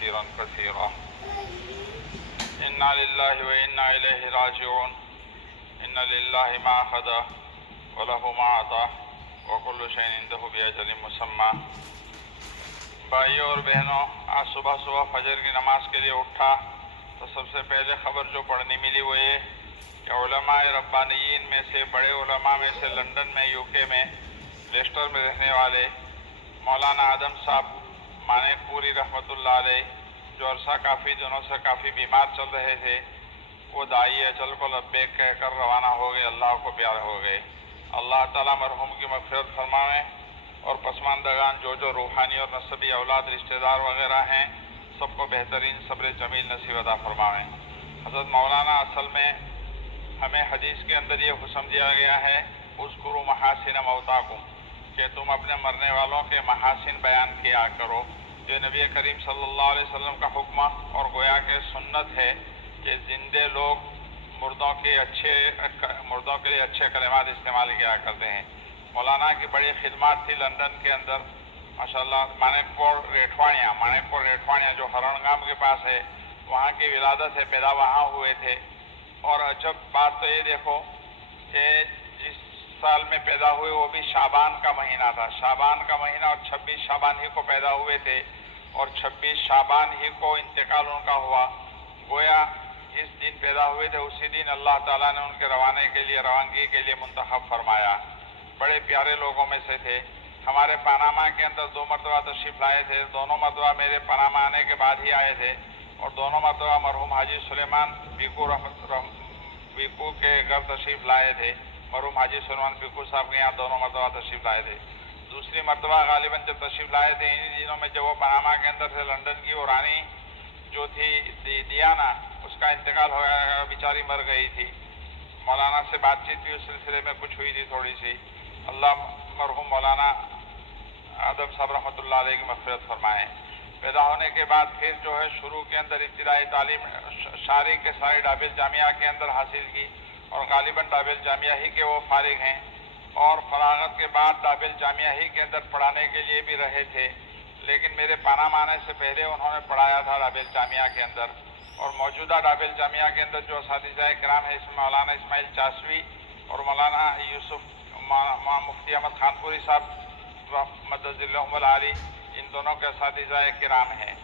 كثيرا كثيرا. إنا لله وإنا إليه راجعون. إن لله ما أخذ وله ما أعطى وكل شيء عنده بأجل مسمى. بھائیوں اور بہنوں، آج صبح فجر کی نماز کے لیے اٹھا تو سب سے پہلے خبر جو پڑھنے ملی وہ یہ کہ علماء ربانیین میں سے، بڑے علماء میں سے، لندن میں، یو کے میں، لیسٹر میں رہنے والے مولانا آدم صاحب مانک پوری رحمۃ اللہ علیہ، جو عرصہ کافی دنوں سے کافی بیمار چل رہے تھے، وہ داعی اجل کو لبیک کہہ کر روانہ ہو گئے، اللہ کو پیارے ہو گئے. اللہ تعالیٰ مرحوم کی مغفرت فرمائے اور پسماندگان جو روحانی اور نسبی اولاد، رشتہ دار وغیرہ ہیں، سب کو بہترین صبر جمیل نصیب عطا فرمائیں. حضرت مولانا اصل میں ہمیں حدیث کے اندر یہ حکم دیا گیا ہے، اذکروا محاسن موتاکم، کہ تم اپنے مرنے والوں کے محاسن بیان کیا کرو. یہ نبی کریم صلی اللہ علیہ وسلم کا حکم اور گویا کہ سنت ہے کہ زندے لوگ مردوں کے لیے اچھے کلمات استعمال کیا کرتے ہیں. مولانا کی بڑی خدمات تھی لندن کے اندر ماشاءاللہ. مانک پور ریٹھوانیا جو ہرنگام کے پاس ہے، وہاں کی ولادت ہے، پیدا وہاں ہوئے تھے. اور عجب بات تو یہ دیکھو کہ جس سال میں پیدا ہوئے وہ بھی شعبان کا مہینہ تھا، شعبان کا مہینہ، اور 26 شعبان ہی کو پیدا ہوئے تھے اور 26 شعبان ہی کو انتقال ان کا ہوا. گویا جس دن پیدا ہوئے تھے اسی دن اللہ تعالیٰ نے ان کے روانگی کے لیے منتخب فرمایا. بڑے پیارے لوگوں میں سے تھے. ہمارے پاناما کے اندر 2 مرتبہ تشریف لائے تھے. دونوں مرتبہ میرے پاناما آنے کے بعد ہی آئے تھے، اور دونوں مرتبہ مرحوم حاجی سلیمان بیکو کے گھر تشریف لائے تھے. مرحوم حاجی سلیمان بیکو صاحب کے یہاں دونوں مرتبہ تشریف لائے تھے. دوسری مرتبہ غالباً جب تشریف لائے تھے انہی دنوں میں جب وہ پاناما کے اندر سے لندن کی وہ رانی جو تھی دیانا، اس کا انتقال ہو گیا، بیچاری مر گئی تھی. مولانا سے بات چیت بھی اس سلسلے میں کچھ ہوئی تھی تھوڑی سی. اللہ مرحوم مولانا آدم صاحب رحمۃ اللہ علیہ کی مغفرت فرمائے. پیدا ہونے کے بعد پھر جو ہے شروع کے اندر ابتدائی تعلیم شاری کے ساری ڈابل جامعہ کے اندر حاصل کی، اور غالباً ڈابل جامعہ ہی کے وہ فارغ ہیں، اور فراغت کے بعد ڈابل جامعہ ہی کے اندر پڑھانے کے لیے بھی رہے تھے. لیکن میرے پاناما آنے سے پہلے انہوں نے پڑھایا تھا ڈابل جامعہ کے اندر. اور موجودہ ڈابل جامعہ کے اندر جو اساتذہ کرام ہیں، اس میں مولانا اسماعیل چاشوی اور مولانا مفتی احمد خان پوری صاحب مدد اللہ العالی، ان دونوں کے اساتذہ کرام ہیں.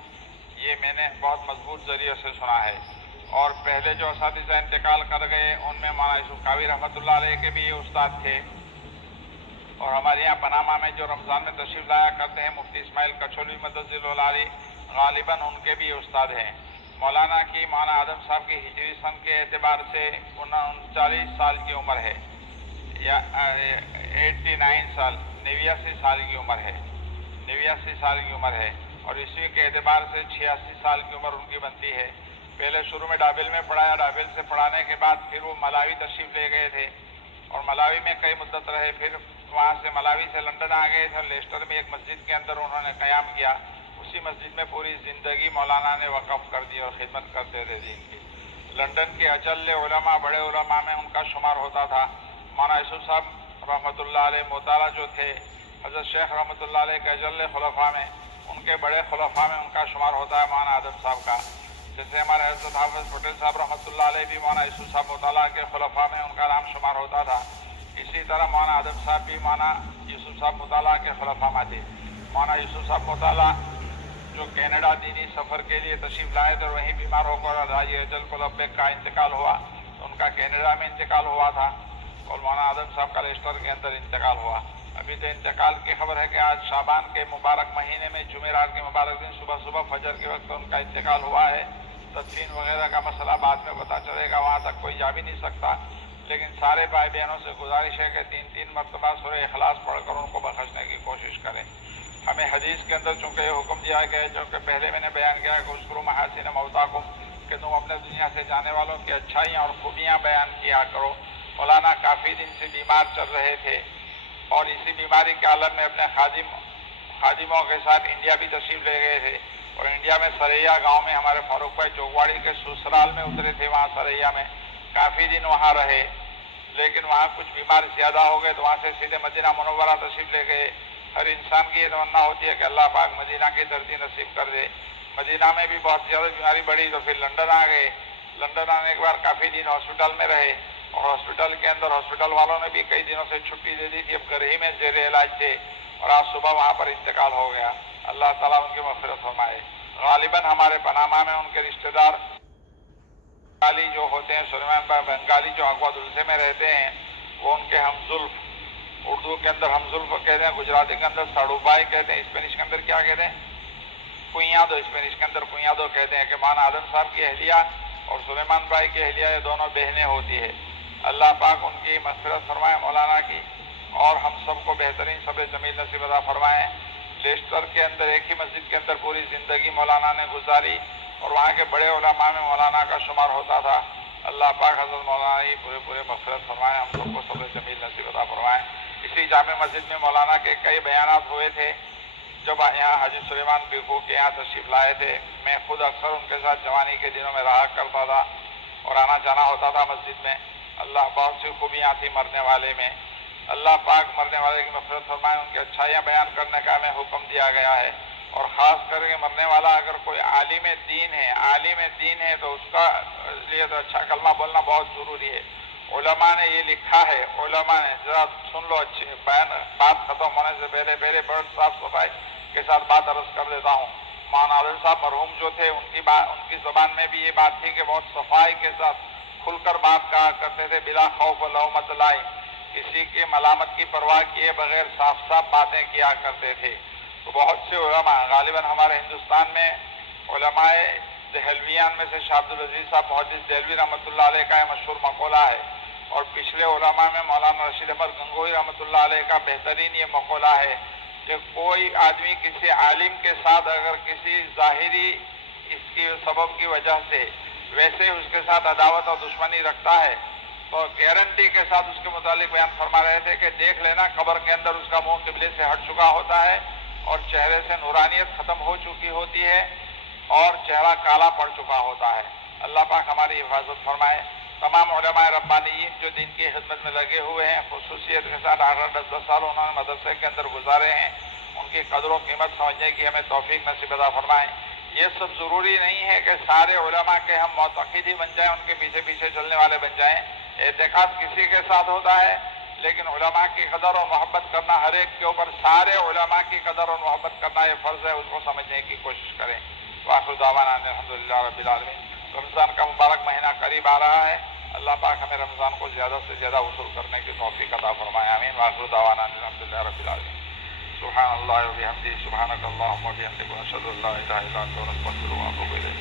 یہ میں نے بہت مضبوط ذریعے سے سنا ہے. اور پہلے جو اساتذہ انتقال کر گئے ان میں مولانا یوسف قاوی رحمۃ اللہ علیہ کے بھی یہ استاد تھے. اور ہمارے یہاں پاناما میں جو رمضان میں تشریف لایا کرتے ہیں مفتی اسماعیل کچھولوی مدد اللہ العالی، غالباً ان کے بھی استاد ہیں. مولانا مولانا آدم صاحب کی ہجری سن کے اعتبار سے 39 سال کی عمر ہے، یا 89 سال، 89 سال کی عمر ہے، 89 سال کی عمر ہے. اور عیسوی کے اعتبار سے 86 سال کی عمر ان کی بنتی ہے. پہلے شروع میں ڈابل میں پڑھایا، ڈابل سے پڑھانے کے بعد پھر وہ ملاوی تشریف لے گئے تھے، اور ملاوی میں کئی مدت رہے. پھر وہاں سے ملاوی سے لندن آ گئے تھے، اور لیسٹر میں ایک مسجد کے اندر انہوں نے قیام کیا. اسی مسجد میں پوری زندگی مولانا نے وقف کر دی اور خدمت کرتے رہے دین کی. لندن کے اجل علماء، بڑے علماء میں ان کا شمار ہوتا تھا. مولانا یوسف صاحب رحمۃ اللہ علیہ مطالعہ جو تھے، حضرت شیخ رحمۃ اللہ علیہ کے اجل خلفاء میں، ان کے بڑے خلفاء میں ان کا شمار ہوتا ہے مولانا آدم صاحب کا. جیسے ہمارے حضرت حافظ پٹیل صاحب رحمۃ اللہ علیہ بھی مولانا یوسف صاحب مطالعہ کے خلفاء میں ان کا نام شمار ہوتا تھا. اسی طرح مولانا آدم صاحب بھی مولانا یوسف صاحب مطالعہ کے خلفاء میں تھے. مولانا یوسف صاحب مطالعہ جو کینیڈا دینی سفر کے لیے تشریف لائے تھے، اور وہیں بیمار ہو کر راج اجل کو لبیک کا انتقال ہوا، تو ان کا کینیڈا میں انتقال ہوا تھا، اور مولانا آدم صاحب کا لیسٹر کے اندر انتقال ہوا. ابھی تو انتقال کی خبر ہے کہ آج شعبان کے مبارک مہینے میں جمعرات کے مبارک دن صبح فجر کے وقت ان کا انتقال ہوا ہے. تدفین وغیرہ کا مسئلہ بعد میں پتہ چلے گا، وہاں تک کوئی جا بھی نہیں سکتا. لیکن سارے بھائی بہنوں سے گزارش ہے کہ 3 مرتبہ سورہ اخلاص پڑھ کر ان کو بخشنے کی کوشش کریں. ہمیں حدیث کے اندر چونکہ یہ حکم دیا گیا ہے، جو کہ پہلے میں نے بیان کیا کہ اذکروا محاسن موتاکم، کہ تم اپنے دنیا سے جانے والوں کی اچھائیاں اور خوبیاں بیان کیا کرو. مولانا کافی دن سے بیمار چل رہے تھے، اور اسی بیماری کے عالم میں اپنے خادموں کے ساتھ انڈیا بھی تشریف لے گئے تھے. اور انڈیا میں سریا گاؤں میں ہمارے فاروق بھائی جوگواڑی کے سسرال میں اترے تھے. وہاں سریا میں کافی دن وہاں رہے، لیکن وہاں کچھ بیمار زیادہ ہو گئے تو وہاں سے سیدھے مدینہ منورہ تشریف لے گئے. ہر انسان کی یہ تمنا ہوتی ہے کہ اللہ پاک مدینہ کی دھرتی نصیب کر دے. مدینہ میں بھی بہت زیادہ بیماری بڑھی تو پھر لندن آ گئے. لندن آنے کے بعد کافی دن ہاسپٹل میں رہے اور ہاسپٹل کے اندر ہاسپٹل والوں نے بھی کئی دنوں سے چھٹی دے دی تھی. اب گھر ہی میں زیر علاج تھے اور آج صبح وہاں پر انتقال ہو گیا. اللہ تعالیٰ ان کی مغفرت فرمائے. غالباً ہمارے پاناما میں ان کے رشتہ دار بنگالی جو ہوتے ہیں، سلیمان بنگالی جو اقوا دلسے میں رہتے ہیں، وہ ان کے ہم زلف، اردو کے اندر ہم زلف کہتے ہیں، گجراتی کے اندر ساڑوبائی کہتے ہیں، اسپینش کے اندر کیا کہتے ہیں؟ کنیادو. اسپینش کے اندر کنیادو کہتے ہیں کہ مولانا آدم صاحب کی اہلیہ اور سلیمان بھائی کی اہلیہ یہ دونوں بہنیں ہوتی ہے. اللہ پاک ان کی مغفرت فرمائے مولانا کی، اور ہم سب کو بہترین صبر جمیل نصیب عطا فرمائیں. لیسٹر کے اندر ایک ہی مسجد کے اندر پوری زندگی مولانا نے گزاری اور وہاں کے بڑے علماء میں مولانا کا شمار ہوتا تھا. اللہ پاک حضرت مولانا کی پورے مغفرت فرمائیں، ہم سب کو صبر جمیل نصیب عطا فرمائیں. اسی جامع مسجد میں مولانا کے کئی بیانات ہوئے تھے جب یہاں حاجی سلیمان بیگو کے یہاں تشریف لائے تھے. میں خود اکثر ان کے ساتھ جوانی کے دنوں میں رہا کرتا تھا اور آنا جانا ہوتا تھا مسجد میں. اللہ بہت سی خوبیاں تھیں مرنے والے میں. اللہ پاک مرنے والے کی مغفرت فرمائے. ان کی اچھائیاں بیان کرنے کا ہمیں حکم دیا گیا ہے، اور خاص کر کے مرنے والا اگر کوئی عالم دین ہے تو اس کا لیے تو اچھا کلمہ بولنا بہت ضروری ہے. علماء نے یہ لکھا ہے، علماء نے، ذرا سن لو اچھے بات ختم ہونے سے پہلے بہت صاف صفائی کے ساتھ بات عرض کر دیتا ہوں. مولانا عالم صاحب مرحوم جو تھے ان کی زبان میں بھی یہ بات تھی کہ بہت صفائی کے ساتھ کھل کر بات کہا کرتے تھے، بلا خوف و لومۃ لائم، کسی کی ملامت کی پرواہ کیے بغیر صاف باتیں کیا کرتے تھے. تو بہت سے علماء، غالباً ہمارے ہندوستان میں علماء دہلویان میں سے شاہ عبدالعزیز صاحب محدث دہلوی رحمۃ اللہ علیہ کا یہ مشہور مقولہ ہے، اور پچھلے علماء میں مولانا رشید احمد گنگوہی رحمۃ اللہ علیہ کا بہترین یہ مقولہ ہے کہ کوئی آدمی کسی عالم کے ساتھ اگر کسی ظاہری اس کی سبب کی وجہ سے ویسے اس کے ساتھ عداوت اور دشمنی رکھتا ہے تو گارنٹی کے ساتھ اس کے متعلق بیان فرما رہے تھے کہ دیکھ لینا قبر کے اندر اس کا منہ قبلے سے ہٹ چکا ہوتا ہے اور چہرے سے نورانیت ختم ہو چکی ہوتی ہے اور چہرہ کالا پڑ چکا ہوتا ہے. اللہ پاک ہماری حفاظت فرمائے. تمام علماء ربانیین جو دین کی خدمت میں لگے ہوئے ہیں، خصوصیت کے ساتھ 8-10 سال انہوں نے مدرسے کے اندر گزارے ہیں، ان کی قدر و قیمت سمجھنے کی ہمیں توفیق نصیب عطا فرمائیں. یہ سب ضروری نہیں ہے کہ سارے علماء کے ہم معتقد ہی بن جائیں، ان کے پیچھے چلنے والے بن جائیں. اعتقاد کسی کے ساتھ ہوتا ہے، لیکن علماء کی قدر اور محبت کرنا ہر ایک کے اوپر، سارے علماء کی قدر اور محبت کرنا یہ فرض ہے، اس کو سمجھنے کی کوشش کریں. وآخر دعوانا الحمدللہ رب العالمین. رمضان کا مبارک مہینہ قریب آ رہا ہے، اللہ پاک ہمیں رمضان کو زیادہ سے زیادہ وصول کرنے کی توفیق عطا فرمائے. آمین. وآخر دعوانا الحمدللہ رب العالمین. سبحان اللہ و بحمدہ، سبحانک اللہم و بحمدک، ونشہد ان لا الہ الا انت، ونستغفرک ونتوب الیک.